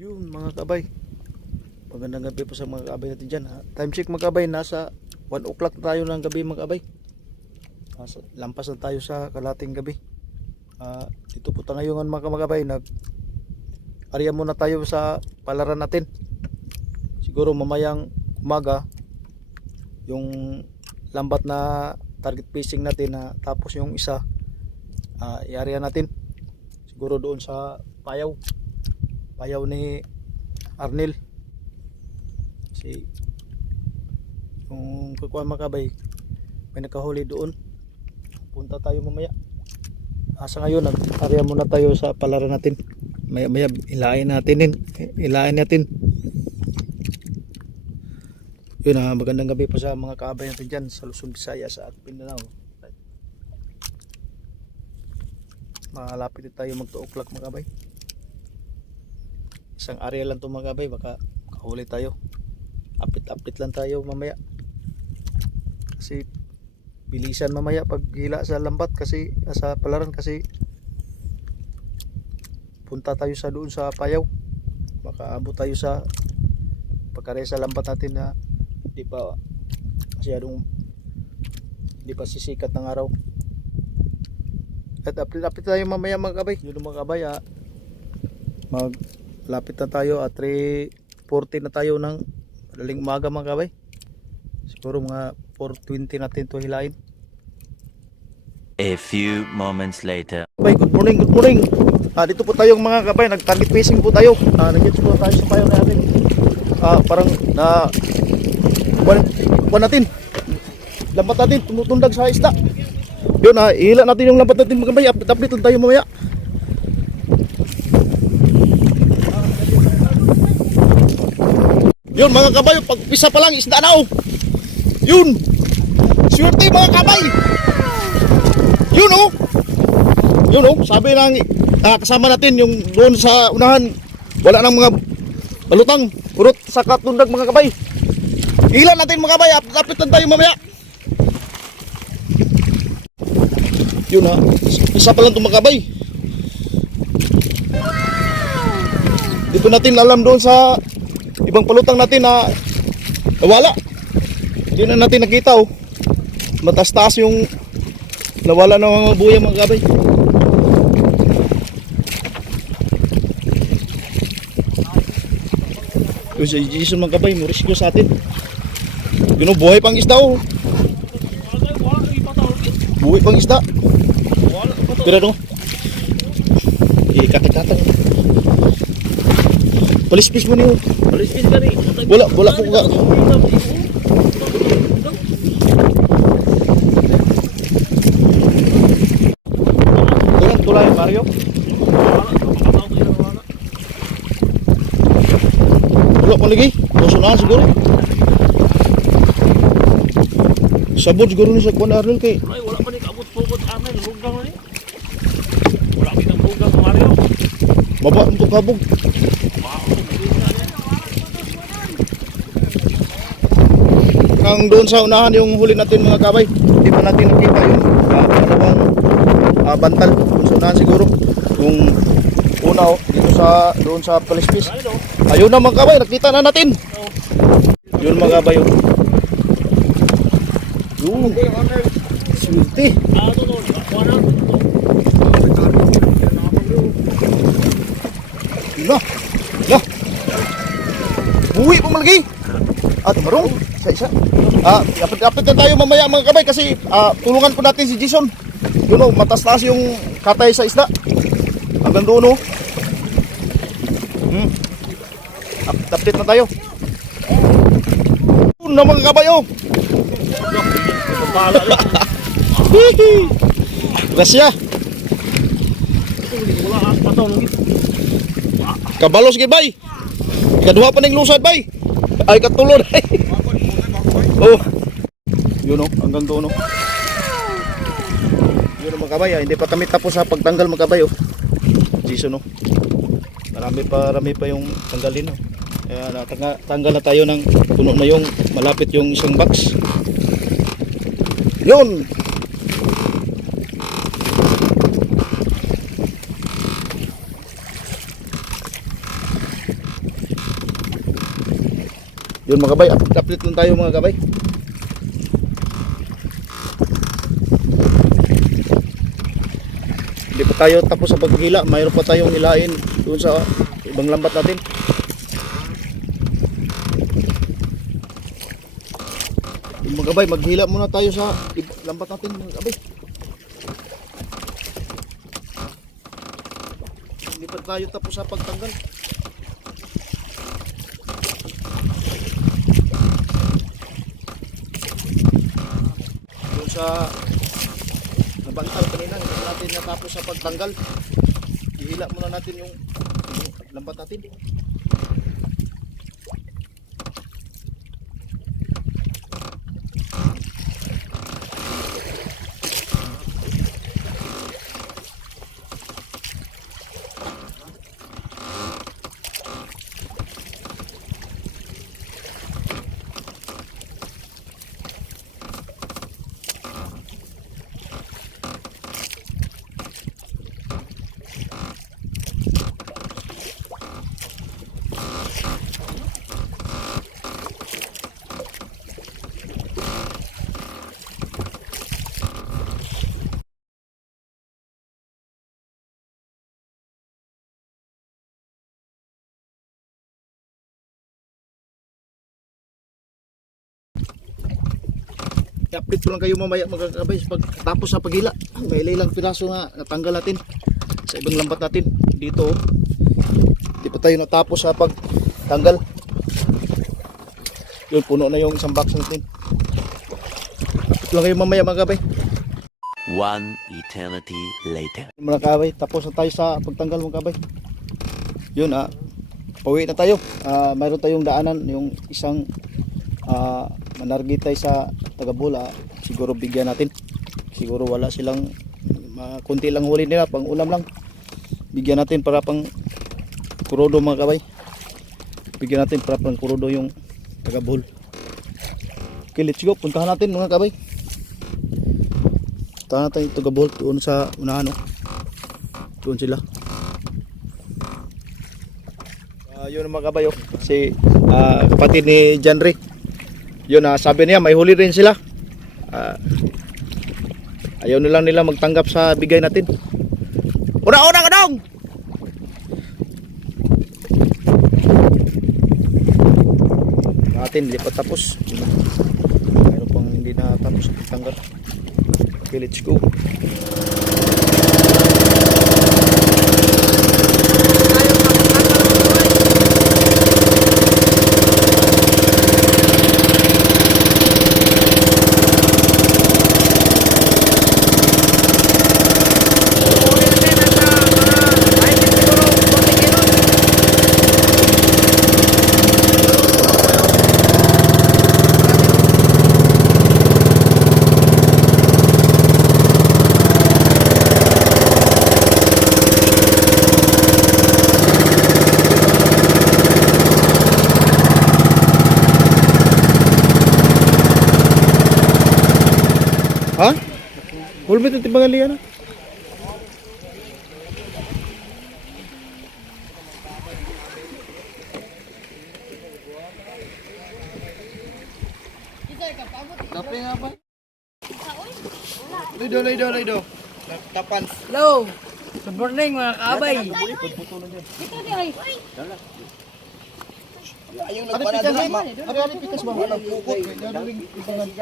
Yun mga kabay. Magandang gabi po sa mga kabay natin dyan. Ha? Time check mga kabay. Nasa 1 o'clock tayo ng gabi mga kabay. Nasa, lampas na tayo sa kalating gabi. Ah, dito po tayo ngayon mga kabay. Nag Arya muna tayo sa palaran natin. Siguro mamayang umaga yung lambat na target fishing natin na tapos yung isa ah iarya natin. Siguro doon sa payaw. Payaw ni Arnel. Si yung kukuha makabay may nakahuli doon. Punta tayo mamaya. Asa ngayon nag-area muna tayo sa palaran natin. Maya maya ilain natin ilain natin yun ah, magandang gabi po sa mga kaabay natin dyan sa Luzon, Visayas at Mindanao. Malapit na tayo mag 2 o'clock mga kabay isang area lang to mga kabay baka kahuli tayo. Update update lang tayo mamaya. Kasi bilisan mamaya pag hila sa lambat kasi ah, sa palaran kasi punta tayo sa doon sa payaw. Baka abot tayo sa pagkare sa lambat natin na di pa masyadong di pa sisikat ng araw at update tayo mamaya mga kabay yun mga kabay ah mag lapit na tayo at 3.40 na tayo ng madaling umaga mga kabay siguro mga 4.20 natin to hilain A few moments later. Kabay, good morning, good morning. Ah, dito po tayo mga kabay, nag-target fishing po tayo. Ah, nandito po tayo sa payo natin. Ah, parang na kuwan, kuwan natin. Lambat natin, tumutundag sa isda. Yun, ah, ihila natin yung lambat natin mga kabay. Update, update lang tayo mamaya. Yun mga kabay, pag pisa pa lang isda na oh. Yun. Swerte mga kabay. Yun oh. Yun oh, sabi ng ah, kasama natin yung doon sa unahan, wala nang mga balutang, urot sa katundag mga kabay. Ilan natin mga kabay, apit lang tayo mamaya. Yun ha, isa pa lang itong mga kabay. Dito natin alam doon sa ibang palutang natin na nawala. Hindi na natin nakita oh. Matas-taas yung nawala ng mga buya mga kabay. Yung si Jason mga kabay, mo rescue sa atin. Yun oh, buhay pang isda oh. Buhay pang isda. Tira no. Ikatag-katag. Palispis mo niyo. Palisin ka rin. Wala, wala po ka. Tulang tulay Mario. Wala pa lagi. Masunahan siguro. Sabot siguro ni sa Kwan Arnel kay Ay, wala pa ni kabot-pugod amin. Lugang ni. Wala kitang lugang Mario. baba untuk kabog. Ang doon sa unahan yung huli natin mga kabay. Hindi pa natin nakita yung uh, ah, bantal. Doon sa unahan siguro. Yung una oh, dito sa doon sa palispis. Ano? Ayun na mga kabay, nakita na natin. Yun mga kabay. oh. Yun. Swerte. Ah. Ila. Ila. Buwi po malagi. At marong sa isa. Ah, apit-apit na tayo mamaya mga kabay kasi ah, tulungan po natin si Jason. Yun oh, matas-taas yung katay sa isda. Hanggang doon oh. Hmm. Update na tayo. Yun na mga kabay patong. Kabalos gid bay. Ikaduha pa ning lusad bay. Ay katulod ay. oh. Yun oh, hanggang doon oh. Yun oh, mga kabay, ah. hindi pa kami tapos sa pagtanggal mga kabay oh. Jason oh. Marami pa, marami pa yung tanggalin oh. Kaya natanga, tanggal na tayo ng puno na yung malapit yung isang box. Yun! Yun mga gabay, up- update lang tayo mga gabay. Hindi pa tayo tapos sa paghila, mayroon pa tayong hilain doon sa ibang lambat natin. Gabay, maghila muna tayo sa lambat natin mga gabay. Hindi pa tayo tapos sa pagtanggal. Doon sa nabantal kanina, hindi natin natapos sa pagtanggal. Ihila muna natin yung lambat natin. I-update ko lang kayo mamaya mga kakabay pag tapos sa paghila. May ilang piraso nga natanggal natin sa ibang lambat natin dito. oh. Hindi pa tayo natapos sa pagtanggal. Yun, puno na yung isang box natin. Update lang kayo mamaya mga kakabay. One eternity later. Mga kakabay, tapos na tayo sa pagtanggal mga kakabay. Yun ah, pauwi na tayo. Ah, mayroon tayong daanan yung isang ah, manargitay sa Tagabula. Siguro bigyan natin. Siguro wala silang kunti lang huli nila pang ulam lang. Bigyan natin para pang kurodo mga kabay. Bigyan natin para pang kurodo yung Tagabul. Okay, let's go. Puntahan natin mga kabay. Puntahan natin yung Tagabul doon sa unahan. Oh. Doon sila. Ah, yun mga kabayo. Si ah, kapatid ni Janry. Yun ah, sabi niya may huli rin sila. Ah, ayaw na lang nila magtanggap sa bigay natin. Una-una ka dong! Natin, hindi pa tapos. Mayroon pang hindi na tapos magtanggap. Okay, let's go. Ha? Hulbit ito bangalian na. Kape nga ba? Lido, lido, lido. Tapan. Hello! Good morning mga kaabay! Ano pitas ba? Ano ano pitas ba? Ano pukot? Ano ring ibangan?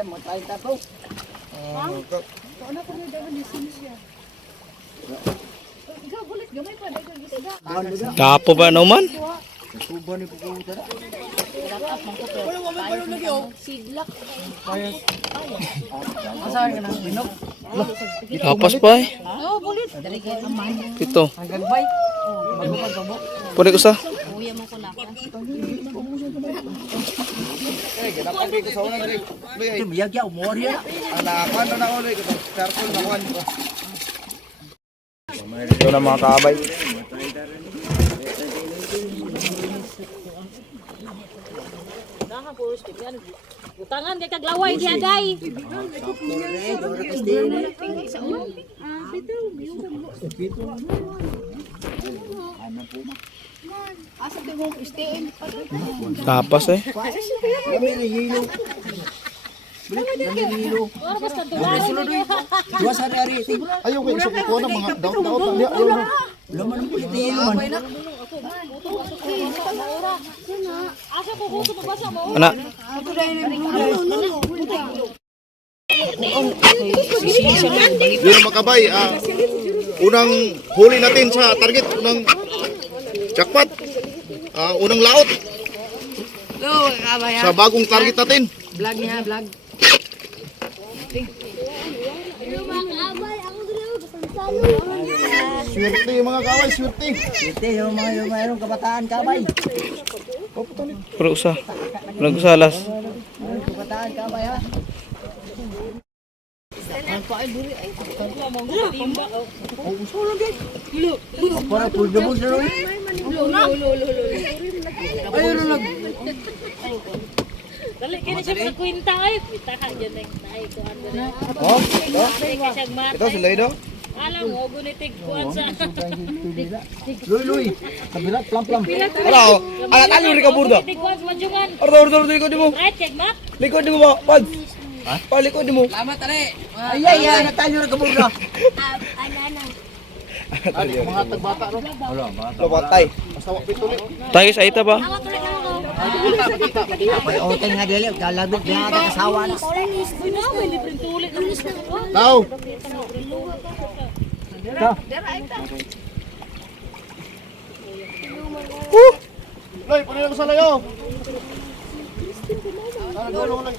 Kapo ba naman? Asahan ka ng binog? Kapas pa eh. Ito. Hanggang bay? Magupag ka mo? Pwede ko sa? Ito, miyagya, umori yan. Ito na mga kaabay. Utangan kay kaglaway diha day. Tapas eh. Ora sa hari. Ayaw kayo isa ko ng mga na. Ayaw na. Laman mo ito yung man. Asa ko ko mabasa mo. Ana. Yun makabay. ah, unang huli natin sa target. Unang jackpot. Ah, unang laot Hello, kabay sa bagong target natin. Vlog niya, vlog. Swerte yung mga kaway, swerte. Ito yung mga yung mayroong kabataan kabay. Puro usa. Puro usa alas. Kabataan kabay ha. Para puldo mo sa rin. Ayun na lang. Dali kini siya mga kwenta ay. Bitahan dyan na tay ko ano na. Oh, Ay ang mata. ito sila ito. Alam mo gunitig kuan sa. Luy, luy. Kabila, plam, plam. Oh. alat alim rin ka burda. Ordo, ordo, ordo, likod mo. Right check mat. Likod mo ba? Ha? Pa, likod mo. Ay, ay, ay, natalyo na kabura. Mga tagbata, no? Wala, mga tagbata. Masawa pitulit. Tayo sa ita ba? Ay, oteng nga dili, galabit niya ata kasawa na. Tao. Uh! Loy, punin ako sa layo. Ah, gulong lang.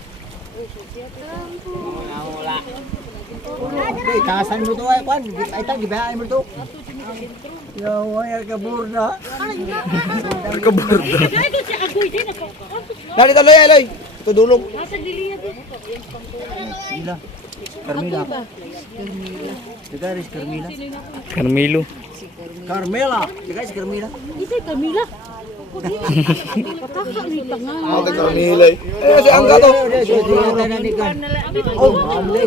Hey, kasan mo to ay kwan, ay tag gibahay mo to. Yo, ay. Kaburda. Ako. Dali taloy, aloy. Ito dulong. Nasa diliya din. Sila. Carmela. Digaris Carmela. Carmelo. Carmela. Digaris Carmela. Ako kay Carmelo. Eh, si Angga to. Oh,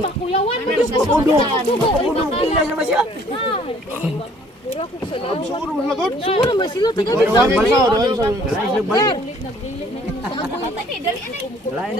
makuyawan. Pakundo. Pakundo. Kila naman siya. Siguro mas lagod. Siguro ba sila taga Tawagin mo sa, tawagin mo sa. Lain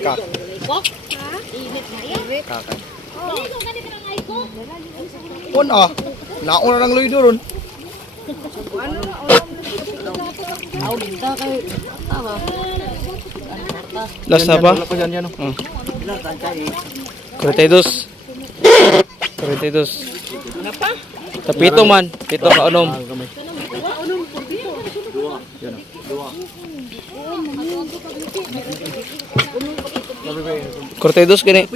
Kak. Kakak. Pun ah. Nauna nang luy doon. Lasa ba? Hmm. 42. 42. Tapito man, pito ka unom. Cortedos kini.